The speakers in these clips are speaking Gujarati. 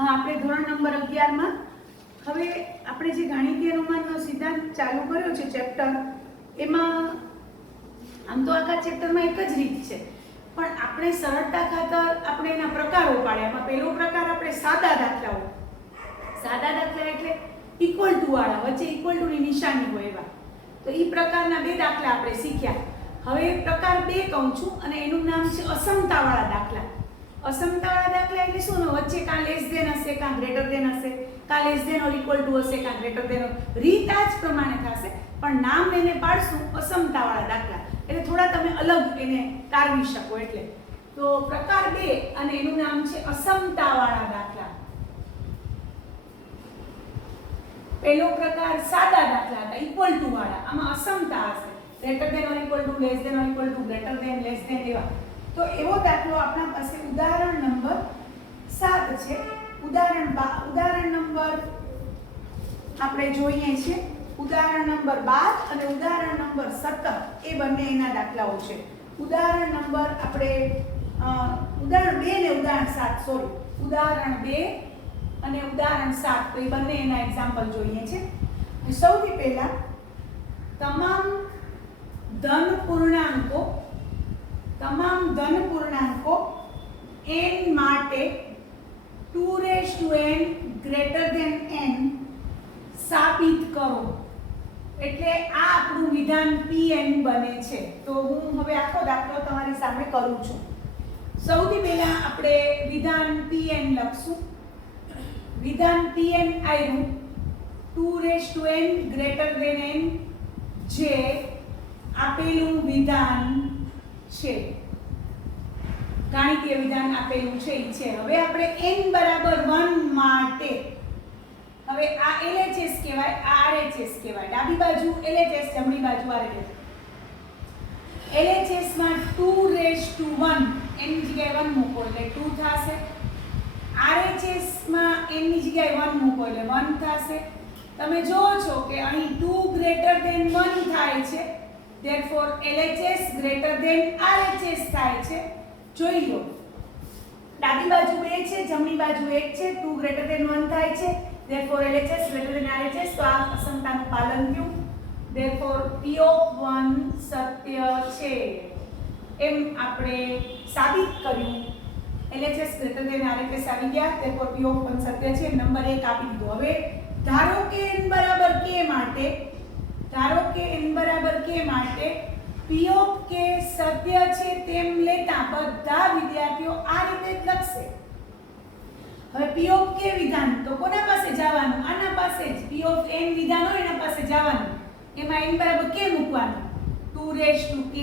હા, આપણે ધોરણ નંબર 11 માં હવે આપણે જે ગાણિતીય અનુમાનનો સિદ્ધાંત ચાલુ કર્યો છે ચેપ્ટર, એમાં આમ તો આખા ચેપ્ટરમાં એક જ રીત છે, પણ આપણે સરળતા ખાતર આપણે એના પ્રકારો પાડ્યા. એમાં પહેલો પ્રકાર આપણે સાદા દાખલાઓ. સાદા દાખલા એટલે ઇક્વલ ટુ વાળા, વચ્ચે ઇક્વલ ટુ ની નિશાની હોય એવા. તો એ પ્રકારના 2 દાખલા આપણે શીખ્યા. હવે પ્રકાર 2 કહું છું અને એનું નામ છે અસમતાવાળા દાખલા. અસમતાવાળા દાખલા એટલે શું? વચ્ચે કાં લેસ ધેન હશે, કાં ગ્રેટર ધેન હશે, કાં less than or equal to હશે, કાં ગ્રેટર ધેન. રીત આ જ પ્રમાણે થશે, પણ નામ એને પાડશું અસમતાવાળા દાખલા. એટલે થોડા તમે અલગ એને તારવી શકો એટલે. તો પ્રકાર 2 અને એનું નામ છે અસમતાવાળા દાખલા. પહેલો પ્રકાર સાદા દાખલા હતા, ઇક્વલ ટુ વાળા. આમાં અસમતા હશે, greater than or equal to, less than or equal to, greater than, less than એવા. તો એવો દાખલો આપણા પાસે ઉદાહરણ નંબર 7 છે. ઉદાહરણ નંબર આપણે જોઈએ છે ઉદાહરણ નંબર 12 અને ઉદાહરણ નંબર 17 એ બંને એના દાખલાઓ છે. ઉદાહરણ નંબર આપણે ઉદાહરણ 2 ને ઉદાહરણ 7 સોરી ઉદાહરણ 2 અને ઉદાહરણ 7 તો એ બંને એના એક્ઝામ્પલ જોઈએ છે. સૌથી પહેલા તમામ ધન પૂર્ણાંકો n માટે 2n ગ્રેટર ધેન n સાબિત કરો. એટલે આ આપણું વિધાન Pn બને છે. તો હું હવે આખો દાખલો તમારી સામે કરું છું. સૌથી પહેલા આપણે વિધાન Pn લખશું. વિધાન Pn આવ્યું 2n ગ્રેટર ધેન n, જે આપેલું વિધાન છે, ગાણિતીય વિધાન આપેલું છે ઈ છે. હવે આપણે n બરાબર 1 માટે, હવે આ LHS કહેવાય, આ RHS કહેવાય. ડાબી બાજુ LHS, જમણી બાજુ RHS. LHS માં 2n ની જગ્યાએ 1 મૂકો એટલે 2 થશે. RHS માં n ની જગ્યાએ 1 મૂકો એટલે 1 થશે. તમે જોવો છો કે અહીં 2 ગ્રેટર ધેન 1 થાય છે, therefore LHS greater than RHS થાય છે. જોઈ લો, ડાબી બાજુ 2 છે, જમણી બાજુ 1 છે, 2 ગ્રેટર ધેન 1 થાય છે, therefore LHS greater than RHS. તો આ અસમતાનું પાલન થયું, therefore P of 1 સત્ય છે એમ આપણે સાબિત કર્યું. LHS ગ્રેટર ધેન RHS આવી ગયા, therefore P of 1 સત્ય છે. નંબર 1 આપી દીધો. હવે ધારો કે n બરાબર k માટે, P of k સત્ય છે તેમ લેતા બધા વિદ્યાર્થીઓ આ રીતે જ લખશે. હવે P of k વિધાન તો કોના પાસે જવાનું? આના પાસે જ. P of n વિધાન હોય એના પાસે જવાનું. એમાં n બરાબર k મૂકવાનું. 2k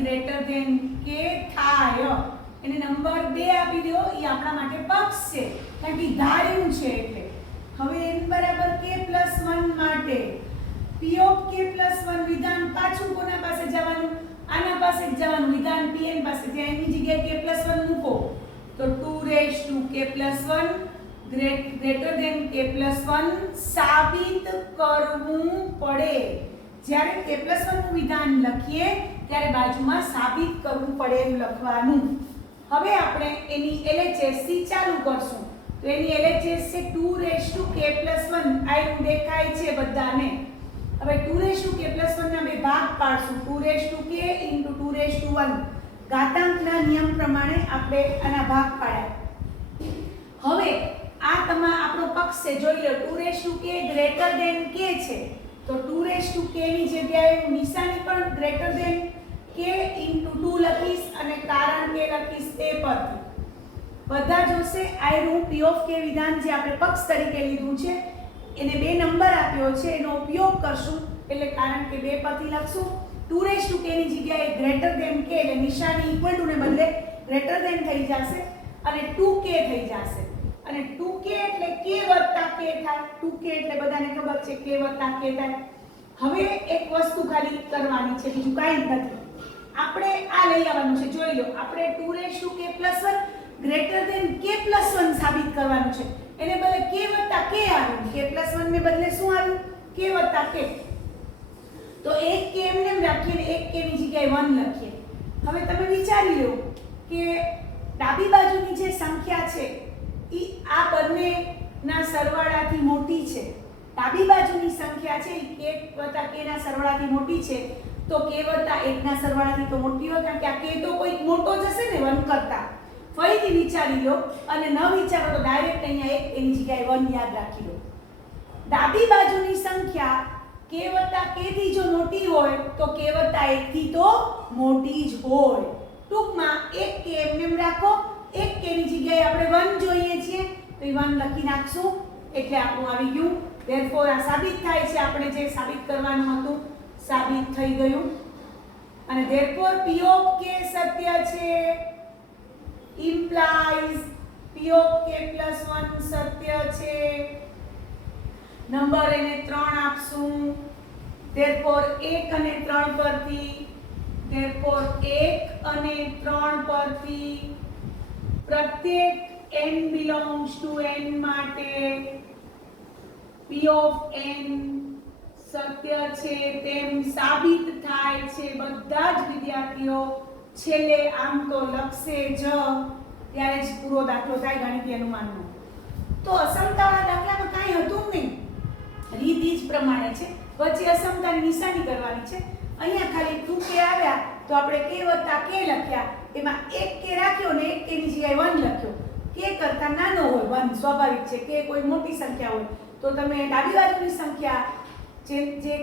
ગ્રેટર ધેન k થાય. એને નંબર 2 આપી દો. એ આપણા માટે પક્ષ છે, કારણ કે ધાર્યું છે એટલે. હવે n બરાબર k + 1 માટે P of k + 1 વિધાન પાછું કોના પાસે જવાનું? આના પાસે જ જવાનું, વિધાન Pn પાસે. ત્યાં એની જગ્યાએ k + 1 મૂકો તો 2k + 1 ગ્રેટર ધેન k + 1 સાબિત કરવું પડે. જ્યારે k + 1 નું વિધાન લખીએ ત્યારે બાજુમાં સાબિત કરવું પડે એમ લખવાનું. હવે આપણે એની LHS થી ચાલુ કરશું. તો એની LHS છે 2k + 1. આયુ દેખાય છે બધાને. હવે 2k + 1 ના બે ભાગ પાડશું. 2k * 2 ઘાતાંકના નિયમ પ્રમાણે આપણે આના ભાગ પાડ્યા. હવે આ આપણો પક્ષ છે, જોઈ લો. 2k ગ્રેટર ધેન k છે, તો 2k ની જગ્યાએ હું નિશાની પણ ગ્રેટર ધેન k * 2 લખીશ અને કારણ કે લખીશ તે પરથી. બધા જોશે આયરું P of k વિધાન જે આપણે પક્ષ તરીકે લીધું છે એને 2 નંબર આપ્યો છે, એનો ઉપયોગ કરશું. એટલે કારણ કે 2 પરથી લખશું. 2k ની જગ્યાએ ગ્રેટર ધેન k એટલે નિશાની ઇક્વલ ટુ ને બદલે ગ્રેટર ધેન થઈ જશે અને 2k થઈ જશે. અને 2k એટલે k + k થાય. 2k એટલે બધાને ખબર છે k + k થાય. હવે એક વસ્તુ ખાલી કરવાની છે, બીજું કાંઈ નથી. આપણે આ લઈ આવવાનું છે. જોઈ લો, આપણે 2k + 1 ગ્રેટર ધેન k + 1 સાબિત કરવાનું છે. એને બદલે k + k આવ્યું. k + 1 ને બદલે શું આવ્યું? k + k. તો એક k એમને રાખીને એક k ની જગ્યાએ 1 લખીએ. હવે તમે વિચારી લો કે ડાબી બાજુની જે સંખ્યા છે ઈ આ બંનેના સરવાળાથી મોટી છે, ડાબી બાજુની સંખ્યા છે એ k + k ના સરવાળાથી મોટી છે, તો k + 1 ના સરવાળાથી તો મોટી હોય, કારણ કે આ k તો કોઈક મોટો જ હશે ને 1 કરતા. ફરીથી વિચારી લો, અને ન વિચારો તો ડાયરેક્ટ અહીંયા 1 એની જગ્યાએ 1 યાદ રાખી લો. ડાબી બાજુની સંખ્યા k + k થી જો મોટી હોય તો k + 1 થી તો મોટી જ હોય. ટૂંકમાં 1 k એમ રાખો, 1 k ની જગ્યાએ આપણે 1 જોઈએ છીએ તો એ 1 લખી નાખશું, એટલે આપણું આવી ગયું. ધેરફોર આ સાબિત થાય છે, આપણે જે સાબિત કરવાનું હતું સાબિત થઈ ગયું. અને ધેરફોર p ઓફ k સત્ય છે, implies p ઓફ k + 1 સત્ય છે. નંબર એને 3 આપશું. ધેરફોર 1 અને 3 પરથી, ધેરફોર 1 અને 3 પરથી પ્રત્યેક n belongs to n માટે p ઓફ n સત્ય છે તેમ સાબિત થાય છે. બધા જ વિદ્યાર્થીઓ છેલ્લે આમ તો લખશે જ, ત્યારે જ પૂરો દાખલો થાય ગણિતીય અનુમાનનો. તો અસમતાવાળા દાખલામાં કાંઈ હતું નહીં, રીત જ પ્રમાણે છે, વચ્ચે અસમતાની નિશાની કરવાની છે. અહીંયા ખાલી 2k આવ્યા તો આપણે k + k લખ્યા, એમાં 1 k રાખ્યો ને 1 k ની જગ્યાએ 1 લખ્યો. k કરતા નાનો હોય 1, સ્વાભાવિક છે, k કોઈ મોટી સંખ્યા હોય તો તમે ડાબી બાજુની સંખ્યા જે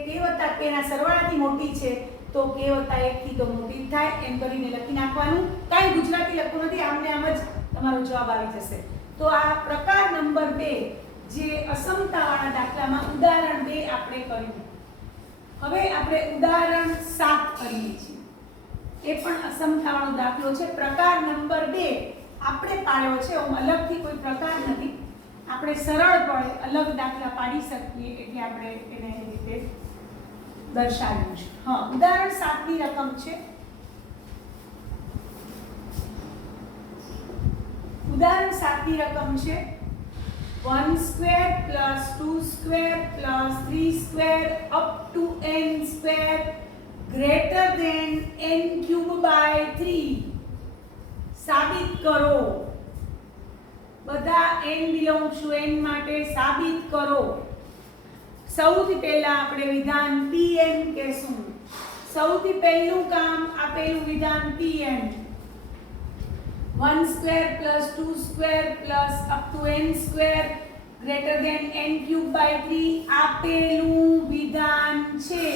k + k ના સરવાળાથી મોટી છે તો k + 1 થી તો મોટી જ થાય, એમ કરીને લખી નાખવાનું. કાંઈ ગુજરાતી લખવું નથી, આમને આમ જ તમારો જવાબ આવી જશે. તો આ પ્રકાર નંબર 2 જે અસમતાવાળા દાખલામાં ઉદાહરણ 2 આપણે કર્યું. હવે આપણે ઉદાહરણ 7 કરીએ છીએ. એ પણ અસમતાવાળો દાખલો છે. પ્રકાર નંબર 2 આપણે પાડ્યો છે, હું અલગથી કોઈ પ્રકાર નથી, આપણે સરળપણે અલગ દાખલા પાડી શકીએ એટલે આપણે એને એ રીતે દર્શાવ્યું છે. હા, ઉદાહરણ 7 ની રકમ છે. ઉદાહરણ 7 ની રકમ છે 1² + 2² + 3² up to n² greater than n³ / 3 સાબિત કરો. બધા n belongs to n માટે સાબિત કરો. સૌથી પહેલા આપણે વિધાન pn કહેશું. સૌથી પહેલું કામ આપેલું વિધાન pn 1² + 2² + up to n² greater than n³ / 3 આપેલું વિધાન છે.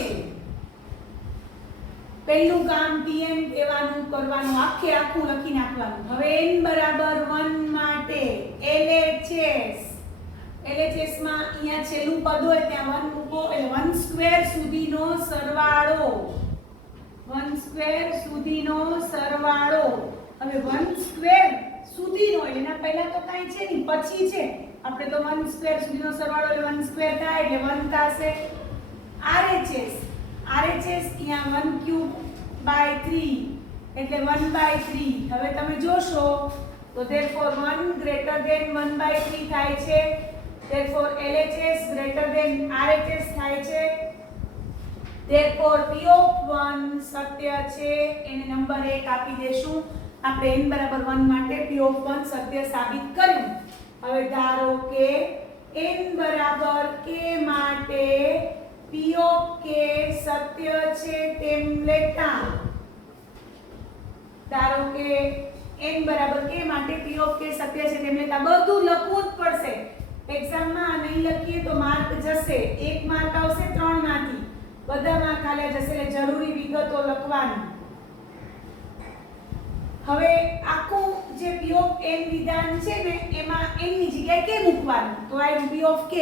પહેલું કામ pn કહેવાનું કરવાનું, આખે આખું લખી નાખવાનું. હવે n = 1 માટે LHS માં અહીંયા છેલ્લું પદ હોય ત્યાં 1 મૂકો, એટલે 1² સુધીનો સરવાળો, 1² સુધીનો સરવાળો. હવે 1² સુધીનો એના પહેલા તો કાંઈ છે નહીં, પછી છે. આપણે તો 1² સુધીનો સરવાળો એટલે 1² થાય એટલે 1 થશે. RHS અહીંયા 1³ / 3 એટલે 1/3. હવે તમે જોશો તો therefore 1 greater than 1/3 થાય છે. therefore LHS greater than RHS થાય છે. therefore P of 1 સત્ય છે. એને નંબર 1 આપી દેશું. આપણે n = 1 માટે P of 1 સત્ય સાબિત કર્યું. હવે ધારો કે n = k માટે P of k સત્ય છે તેમ લેતા, ધારો કે n = k માટે P of k સત્ય છે તેમ લેતા બધું લખવું જ પડશે. એક્ઝામમાં નહીં લખીએ તો માર્ક જશે, 1 માર્ક આવશે 3 માંથી, બધા માર્ક ખાલી જશે, એટલે જરૂરી વિગતો લખવાની. હવે આખું જે P of n વિધાન છે ને એમાં n ની જગ્યાએ k મૂકવાનું. તો આ P of k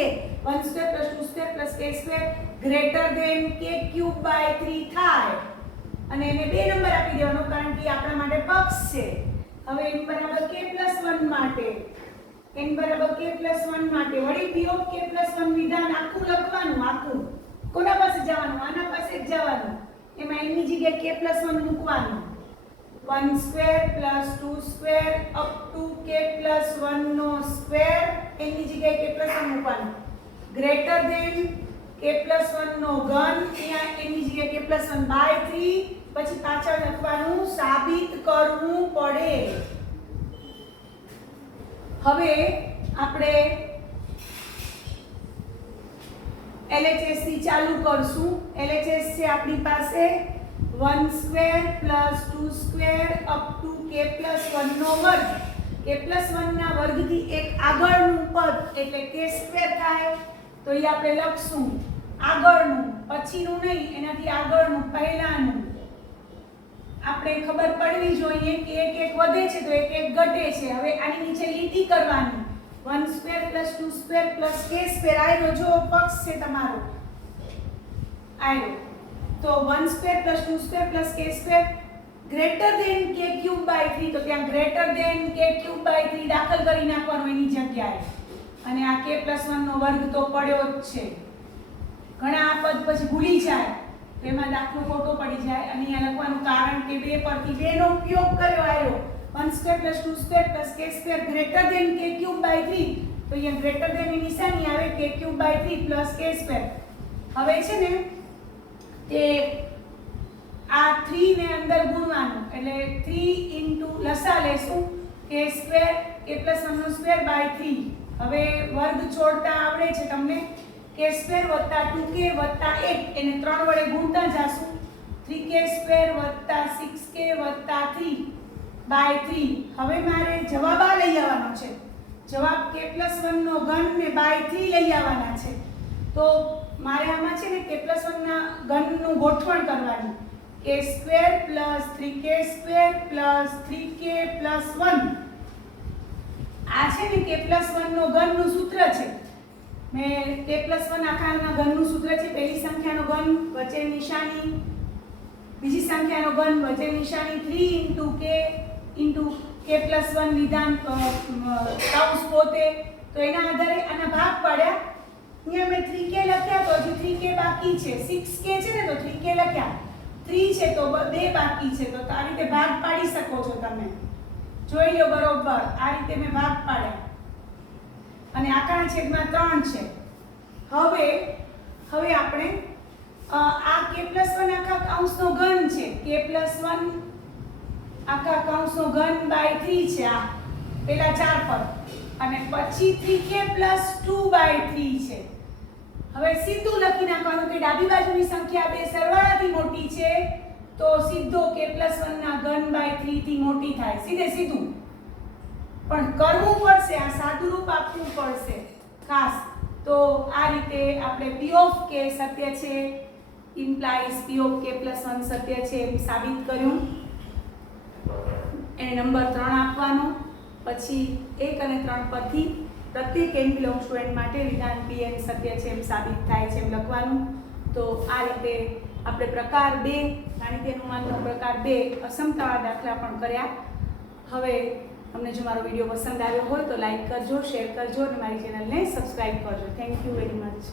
1² + 2² + k² greater than k³ / 3 થાય. અને એને 2 નંબર આપી દેવાનો, કારણ કે આપણા માટે પક્ષ છે. હવે n = k + 1 માટે, n = k + 1 માટે વળી P of k + 1 વિધાન આખું લખવાનું. આખું કોના પાસે જવાનું? આના પાસે જ જવાનું. એમાં n ની જગ્યાએ k + 1 મૂકવાનું. 1² + 2² up to k + 1 નો સ્ક્વેર, n ની જગ્યાએ k + 1 મૂકવાનું. ગ્રેટર ધેન k + 1 નો ઘન, અહીંયા n ની જગ્યાએ k + 1/3, પછી પાછળ લખવાનું સાબિત કરવું પડે. હવે આપણે LHS થી ચાલુ કરશું. LHS છે આપણી પાસે 1 square plus 2 square up to k+1 નો વર્ગ. k+1 ના વર્ગથી એક આગળનું પદ એટલે k સ્ક્વેર થાય. તો એ આપણે લખશું આગળનું, પછીનું નહીં, એનાથી આગળનું, પહેલાનું. આપણે ખબર પડવી જોઈએ કે એક એક વધે છે તો એક એક ઘટે છે. હવે આની નીચે લીટી કરવાની. 1 square plus 2 square plus k square આયરો જો પક્ષ છે તમારો આયરો. તો 1 square plus 2 square plus k square greater than k³/3. તો ત્યાં ગ્રેટર ધેન k³/3 દાખલ કરી નાખવાનો એની જગ્યાએ. અને આ k+1 નો વર્ગ તો પડ્યો જ છે. ઘણા આ પદ પછી ભૂલી જાય તો એમાં દાખલો ખોટો પડી જાય. અને અહીંયા લખવાનું કારણ કે 2 પરથી 2 નો ઉપયોગ કર્યો આયરો. 1 square plus 2 square plus k square greater than k³/3. તો અહીંયા ગ્રેટર ધેન ની નિશાની આવે k³/3 પ્લસ k સ્ક્વેર. હવે છે ને તે આ 3 ને અંદર ગુણવાનું એટલે 3 * લસા લેશું k સ્ક્વેર k+1 નો સ્ક્વેર / 3. હવે વર્ગ છોડતા આવડે છે તમને. k સ્ક્વેર + 2k + 1 એને 3 વડે ગુણતા જાશું. 3k square + 6k + 3/3. હવે મારે જવાબ આ લઈ આવવાનો છે. જવાબ k+1 નો ઘન ને /3 લઈ આવવાના છે. તો મારે આમાં છે ને k+1 ના ઘનનું ગોઠવણ કરવાની. k square + 3k square + 3k + 1. આ છે ને k+1 નો ઘનનું સૂત્ર છે. મેં k+1 આખાના ઘનનું સૂત્ર છે. પહેલી સંખ્યાનો ઘન વચ્ચે નિશાની, બીજી સંખ્યાનો ઘન વચ્ચે નિશાની 3 * k k+1 વિધાન કૌંસ પોતે. તો એના આધારે આના ભાગ પાડ્યા. અહીંયા મેં 3k લખ્યા તો હજી 3k બાકી છે. 6k છે ને તો 3k લખ્યા. 3 છે તો 2 બાકી છે. તો આ રીતે ભાગ પાડી શકો છો તમે. જોઈ લો બરોબર. આ રીતે મેં ભાગ પાડ્યા. અને આખાના છેદમાં 3 છે. હવે આપણે આ k+1 આખા કૌંસનો ઘન છે. k+1 આખા કૌંસનો ઘન /3 છે. આ પેલા 4 પર અને પછી 3k + 2/3 છે. હવે સીધું લખી નાખવાનું કે ડાબી બાજુની સંખ્યા 2 સરવાળાથી મોટી છે તો સીધો k+1 ના ઘન /3 થી મોટી થાય. સીધું પણ કરવું પડશે. આ સાદું રૂપ આપવું પડશે ખાસ. તો આ રીતે આપણે p ઓફ k સત્ય છે ઇમ્પ્લાઇઝ p ઓફ k+1 સત્ય છે એમ સાબિત કર્યું. એને નંબર 3 આપવાનો. પછી 1 અને 3 પરથી પ્રત્યેક n બિલોંગ્સ ટુ n માટે વિધાન pn સત્ય છે એમ સાબિત થાય છે એમ લખવાનું. તો આ રીતે આપણે પ્રકાર 2 ગાણિતીય અનુમાનનો પ્રકાર 2 અસમતાવાળા દાખલા પણ કર્યા. હવે તમને જો મારો વિડીયો પસંદ આવ્યો હોય તો લાઈક કરજો, શેર કરજો અને મારી ચેનલને સબસ્ક્રાઇબ કરજો. Thank you very much.